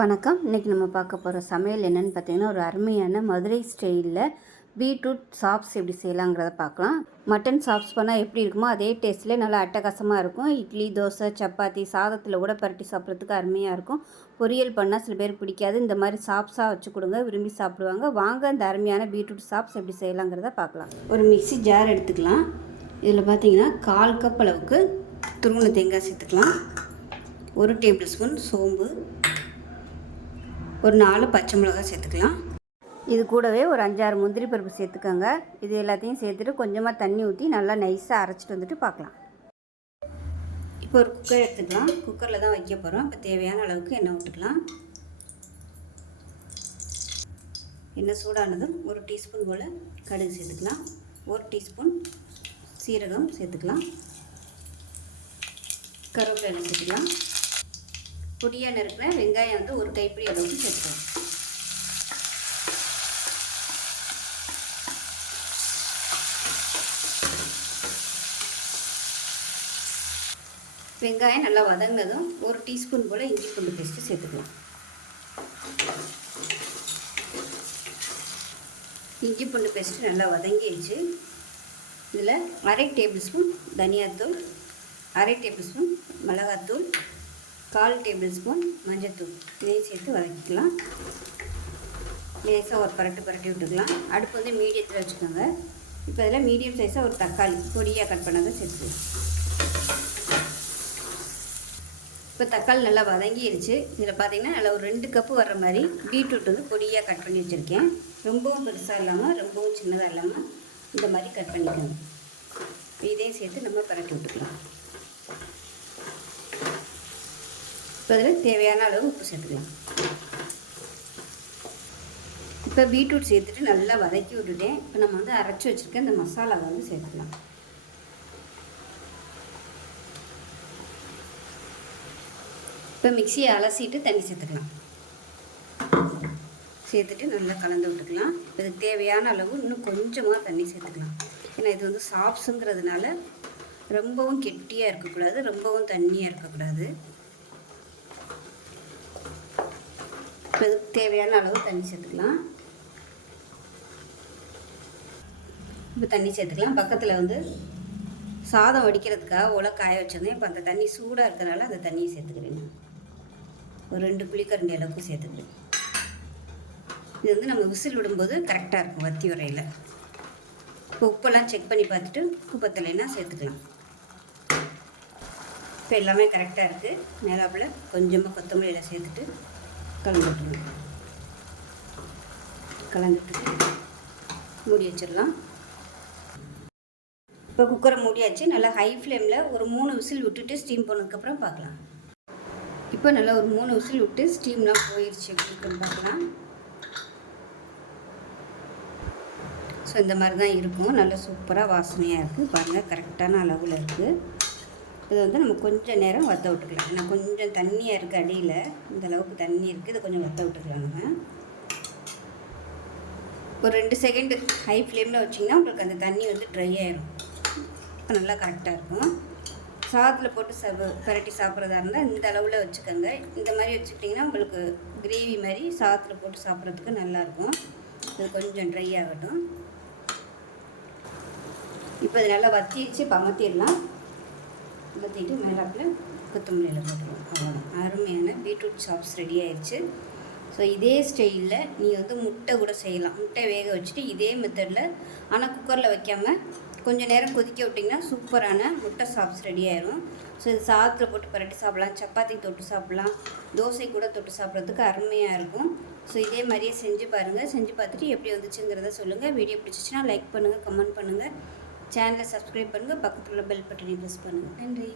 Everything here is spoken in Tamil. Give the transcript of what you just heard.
வணக்கம். இன்றைக்கி நம்ம பார்க்க போகிற சமையல் என்னென்னு பார்த்தீங்கன்னா ஒரு அருமையான மதுரை ஸ்டைலில் பீட்ரூட் சாப்ஸ் எப்படி செய்யலாங்கிறத பார்க்கலாம். மட்டன் சாப்ஸ் பண்ணால் எப்படி இருக்குமோ அதே டேஸ்ட்டில் நல்லா அட்டகாசமாக இருக்கும். இட்லி தோசை சப்பாத்தி சாதத்தில் கூட பரட்டி சாப்பிட்றதுக்கு அருமையாக இருக்கும். பொரியல் பண்ணால் சில பேர் பிடிக்காது. இந்த மாதிரி சாப்ஸாக வச்சு கொடுங்க விரும்பி சாப்பிடுவாங்க. வாங்க அந்த அருமையான பீட்ரூட் சாப்ஸ் எப்படி செய்யலாங்கிறத பார்க்கலாம். ஒரு மிக்சி ஜார் எடுத்துக்கலாம். இதில் பார்த்தீங்கன்னா கால் கப் அளவுக்கு துருவன தேங்காய் சேர்த்துக்கலாம். ஒரு டேபிள் ஸ்பூன் சோம்பு. ஒரு நாலு பச்சை மிளகாய் சேர்த்துக்கலாம். இது கூடவே ஒரு அஞ்சாறு முந்திரி பருப்பு சேர்த்துக்கோங்க. இது எல்லாத்தையும் சேர்த்துட்டு கொஞ்சமாக தண்ணி ஊற்றி நல்லா நைஸாக அரைச்சிட்டு வந்துட்டு பார்க்கலாம். இப்போ ஒரு குக்கர் எடுத்துக்கலாம். குக்கரில் தான் வைக்க போகிறோம் இப்போ தேவையான அளவுக்கு எண்ணெய் விட்டுக்கலாம் எண்ணெய் சூடானதும் ஒரு டீஸ்பூன் போல் கடுகு சேர்த்துக்கலாம். ஒரு டீஸ்பூன் சீரகம் சேர்த்துக்கலாம். கருவேப்பிலை சேர்த்துக்கலாம். பொடியாக நறுக்கிற வெங்காயம் வந்து ஒரு கைப்பிடி அளவுக்கு சேர்த்துக்கணும் வெங்காயம் நல்லா வதங்கினதும் ஒரு டீஸ்பூன் போல் இஞ்சி பூண்டு பேஸ்ட்டு சேர்த்துக்கலாம். இஞ்சி பூண்டு பேஸ்ட்டு நல்லா வதங்கிடுச்சு. இதில் அரை டேபிள் ஸ்பூன் தனியாத்தூள் அரை டேபிள் ஸ்பூன் மிளகாத்தூள் கால் டேபிள் ஸ்பூன் மஞ்சத்தூள். இதையும் சேர்த்து வதக்கிக்கலாம். லேசாக ஒரு பரட்டு பரட்டி விட்டுக்கலாம். அடுப்பு வந்து மீடியத்தில் வச்சுக்கோங்க. இப்போ இதில் மீடியம் சைஸாக ஒரு தக்காளி பொடியாக கட் பண்ணதை சேர்த்து இப்போ தக்காளி நல்லா வதங்கிடுச்சு இதில் பார்த்தீங்கன்னா நல்லா ஒரு ரெண்டு கப்பு வர்ற மாதிரி பீட்ரூட் வந்து பொடியாக கட் பண்ணி வச்சுருக்கேன். ரொம்பவும் பெருசாக இல்லாமல் ரொம்பவும் சின்னதாக இல்லாமல் இந்த மாதிரி கட் பண்ணிக்கோங்க. இதையும் சேர்த்து நம்ம பரட்டி விட்டுக்கலாம். இப்போ அதில் தேவையான அளவு உப்பு சேர்த்துக்கலாம். இப்போ பீட்ரூட் சேர்த்துட்டு நல்லா வதக்கி விட்டுட்டேன். இப்போ நம்ம வந்து அரைச்சி வச்சுருக்க இந்த மசாலாவை வந்து சேர்த்துக்கலாம். இப்போ மிக்சியை அலசிட்டு தண்ணி சேர்த்துக்கலாம். சேர்த்துட்டு நல்லா கலந்து விட்டுக்கலாம். இதுக்கு தேவையான அளவு இன்னும் கொஞ்சமாக தண்ணி சேர்த்துக்கலாம். ஏன்னா இது வந்து சாப்ஸுங்கிறதுனால ரொம்பவும் கெட்டியாக இருக்கக்கூடாது ரொம்பவும் தண்ணியாக இருக்கக்கூடாது. இப்போ இதுக்கு தேவையான அளவு தண்ணி சேர்த்துக்கலாம். இப்போ தண்ணி சேர்த்துக்கலாம். பக்கத்தில் வந்து சாதம் வடிக்கிறதுக்காக உலை காய வச்சிருந்தேன். இப்போ அந்த தண்ணி சூடாக இருக்கிறனால அந்த தண்ணியை சேர்த்துக்கிறேன். ஒரு ரெண்டு புளிக்கரண்டி அளவுக்கு சேர்த்துக்கிறேன். இது வந்து நம்ம விசில் விடும்போது கரெக்டாக இருக்கும் வத்தி உரையில். இப்போ உப்பெல்லாம் செக் பண்ணி பார்த்துட்டு உப்பு பத்தலைன்னா சேர்த்துக்கலாம். இப்போ எல்லாமே கரெக்டாக இருக்குது மேலாப்பில் கொஞ்சமாக கொத்தமல்லியில் சேர்த்துட்டு கலந்துட்டுருங்க கலந்துட்டு மூடி வச்சிடலாம். இப்போ குக்கரை மூடியாச்சு நல்லா ஹை ஃப்ளேமில் ஒரு மூணு விசில் விட்டுட்டு ஸ்டீம் போனதுக்கப்புறம் பார்க்கலாம். இப்போ நல்லா ஒரு மூணு விசில் விட்டு ஸ்டீம்லாம் போயிடுச்சு இருக்குன்னு பார்க்கலாம். ஸோ இந்த மாதிரி தான் இருக்கும். நல்லா சூப்பராக வாசனையாக இருக்குது பாருங்கள் கரெக்டான அளவில் இருக்குது இதை வந்து நம்ம கொஞ்சம் நேரம் வற்ற விட்டுக்கலாம். நான் கொஞ்சம் தண்ணியாக இருக்குது அடியில் இந்த அளவுக்கு தண்ணி இருக்குது இதை கொஞ்சம் வற்ற விட்டுக்கலாம் நம்ம. ஒரு ரெண்டு செகண்டு ஹை ஃப்ளேமில் வச்சிங்கன்னா உங்களுக்கு அந்த தண்ணி வந்து ட்ரை ஆயிடும் இப்போ நல்லா கரெக்டாக இருக்கும். சாதத்தில் போட்டு ச பரட்டி சாப்பிட்றதா இருந்தால் இந்த அளவில் வச்சுக்கோங்க. இந்த மாதிரி வச்சுக்கிட்டிங்கன்னா உங்களுக்கு கிரேவி மாதிரி சாதத்தில் போட்டு சாப்பிட்றதுக்கு நல்லாயிருக்கும் இது கொஞ்சம் ட்ரை ஆகட்டும். இப்போ இது நல்லா வத்திடுச்சு பமத்திடலாம் ஊற்றிட்டு மேலாப்பில் கொத்தமல்லியில் போட்டுருவோம் அவ்வளோதான் அருமையான பீட்ரூட் சாப்ஸ் ரெடி ஆயிடுச்சு. ஸோ இதே ஸ்டைலில் நீங்கள் வந்து முட்டை கூட செய்யலாம். முட்டை வேக வச்சுட்டு இதே மெத்தடில் ஆனால் குக்கரில் வைக்காமல் கொஞ்சம் நேரம் கொதிக்க விட்டிங்கன்னா சூப்பரான முட்டை சாப்ஸ் ரெடி ஆயிரும். ஸோ இது சாதத்தில் போட்டு பரட்டி சாப்பிட்லாம். சப்பாத்தி தொட்டு சாப்பிட்லாம். தோசை கூட தொட்டு சாப்பிட்றதுக்கு அருமையாக இருக்கும். ஸோ இதே மாதிரியே செஞ்சு பாருங்கள் செஞ்சு பார்த்துட்டு எப்படி வந்துச்சுங்கிறத சொல்லுங்கள் வீடியோ பிடிச்சிச்சின்னா லைக் பண்ணுங்கள் கமெண்ட் பண்ணுங்கள் சேனலை சப்ஸ்கிரைப் பண்ணுங்கள் பக்கத்தில் உள்ள பெல் பட்டனை ப்ரெஸ் பண்ணுங்கள் நன்றி.